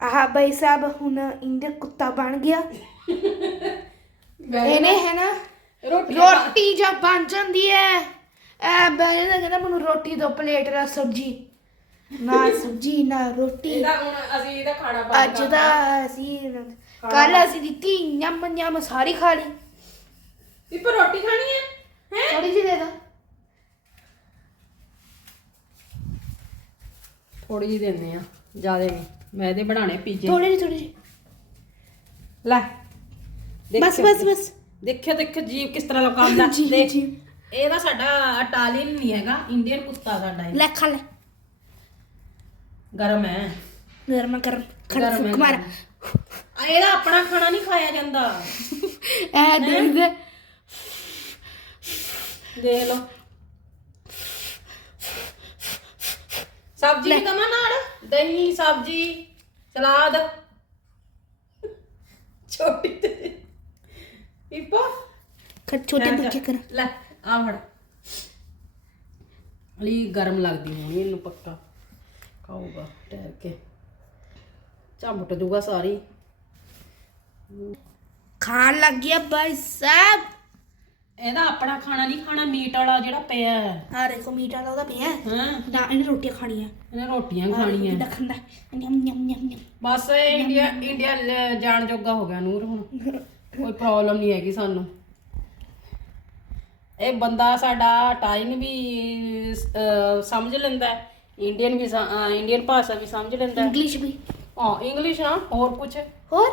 ਆਹ ਭਾਈ ਸਾਹਿਬ ਹੁਣ ਇੰਦਰ ਕੁੱਤਾ ਬਣ ਗਿਆ। ਇਹਨੇ ਹੈ ਨਾ ਰੋਟੀ ਰੋਟੀ ਜਦ ਬਣ ਜਾਂਦੀ ਹੈ ਐ ਬੈਠੇ ਦਾ ਕਹਿੰਦਾ ਮੈਨੂੰ ਰੋਟੀ ਦੋ ਪਲੇਟ ਨਾਲ ਸਬਜੀ। ਨਾ ਸਬਜੀ ਨਾ ਰੋਟੀ। ਇਹਦਾ ਹੁਣ ਅਸੀਂ ਇਹਦਾ ਖਾਣਾ ਬੰਦ ਅੱਜ ਦਾ ਅਸੀਂ ਕੱਲ ਅਸੀਂ ਦਿੱਤੀ ਨਿੰਮ ਨਿੰਮ ਸਾਰੀ ਖਾ ਲਈ। ਵੀ ਪਰ ਰੋਟੀ ਖਾਣੀ ਹੈ ਹੈ? ਥੋੜੀ ਜਿਹੀ ਦੇ ਦੋ। ਥੋੜੀ ਜਿਹੀ ਦਿੰਦੇ ਆ ਜਿਆਦੇ ਨਹੀਂ। ਮੈਂ ਇਹਦੇ ਬਣਾਣੇ ਪੀਜੇ। ਥੋੜੀ ਜਿਹੀ ਥੋੜੀ ਜਿਹੀ। ਲੈ ਬਸ ਦੇਖਿਓ- ਬਸ ਬਸ ਦੇਖਿਓ ਦੇਖਿਓ ਜੀਵ ਕਿਸ ਤਰ੍ਹਾਂ ਲਕਾਉਂਦਾ ਜੀ, ਦੇਖ ਜੀ। ਇਹਦਾ ਸਾਡਾ ਇਟਾਲੀਅਨ ਨਹੀਂ ਹੈਗਾ ਇੰਡੀਅਨ ਕੁੱਤਾ ਸਾਡਾ ਇਹ। ਲੈ ਖਾ ਲੈ। ਗਰਮ ਹੈ। ਗਰਮ ਗਰਮ। ਖੜ ਗਰਮ ਹੈ, ਫੁੱਕ ਮਾਰ। ਆ ਇਹਦਾ ਆਪਣਾ ਖਾਣਾ ਨਹੀਂ ਖਾਇਆ ਜਾਂਦਾ। ਐ ਦੇਖ ਦੇ। ਦੇਖ ਲਓ। ਸਬਜ਼ੀ ਵੀ ਕਮਾ ਨਾਲ? ਦਹੀਂ ਸਬਜ਼ੀ ਸਲਾਦ। ਛੋਟੀ ਤੇ। ਪੀਪੋ? ਖੜ ਛੋਟੇ ਬੱਚੇ ਕਰ। ਲੈ ਆ ਫੜ। ਅਲੀ ਗਰਮ ਲੱਗਦੀ ਹੋਣੀ ਇਹਨੂੰ ਪੱਕਾ। ਖਾਊਗਾ ਠਹਿਰ ਕੇ। ਚੰਬਟ ਦੂਗਾ ਸਾਰੀ। ਖਾਣ ਲੱਗ ਗਿਆ ਭਾਈ ਸਾਹਿਬ। ਇਹਦਾ ਆਪਣਾ ਖਾਣਾ ਨਹੀਂ ਖਾਣਾ ਮੀਟ ਵਾਲਾ ਜਿਹੜਾ ਪਿਆ ਹੈ। ਆ ਦੇਖੋ ਮੀਟ ਵਾਲਾ ਉਹਦਾ ਪਿਆ ਹੈ। ਹਾਂ। ਨਾ ਇਹਨੇ ਰੋਟੀਆਂ ਖਾਣੀਆਂ। ਇਹਨੇ ਰੋਟੀਆਂ ਖਾਣੀਆਂ। ਕਿੱਦਾਂ ਖਾਂਦਾ ਨਿਮ ਨਿਮ ਨਿਮ ਨਿਮ। ਬਸ ਇਹ ਇੰਡੀਆ ਇੰਡੀਆ ਲ- ਜਾਣ ਜੋਗਾ ਹੋ ਗਿਆ ਨੂਰ ਹੁਣ। ਕੋਈ ਪ੍ਰੋਬਲਮ ਨਹੀਂ ਹੈਗੀ ਸਾਨੂੰ। ਇਹ ਬੰਦਾ ਸਾਡਾ ਟਾਈਮ ਵੀ ਅਹ, ਸਮਝ ਲੈਂਦਾ ਹੈ। ਇੰਡੀਅਨ ਵੀ ਇੰਡੀਅਨ ਭਾਸ਼ਾ ਵੀ ਸਮਝ ਲੈਂਦਾ ਹੈ। ਇੰਗਲਿਸ਼ ਵੀ। ਹਾਂ ਇੰਗਲਿਸ਼ ਹਾਂ ਹੋਰ ਕੁਝ ਹੋਰ?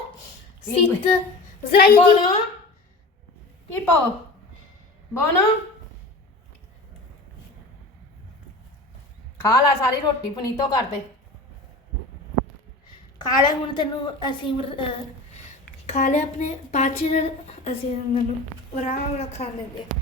ਸਿੱਤ ਜ਼ਰਾ ਇਹ ਜੀ। ਬੋਲੋ। ਕੀ ਪਾਓ? ਬੋਨਾ ਖਾ ਲੈ ਸਾਰੀ ਰੋਟੀ ਪਨੀਤੋ ਕਰ ਦੇ ਖਾ ਲੈ ਹੁਣ ਤੈਨੂੰ ਅਸੀਂ ਅਹ, ਖਾ ਲੈ ਆਪਣੇ ਪਾਚੀ ਅਸੀਂ ਮੈਨੂੰ ਆਰਾਮ ਨਾਲ ਖਾ ਲੈਂਦੇ ਹਾਂ।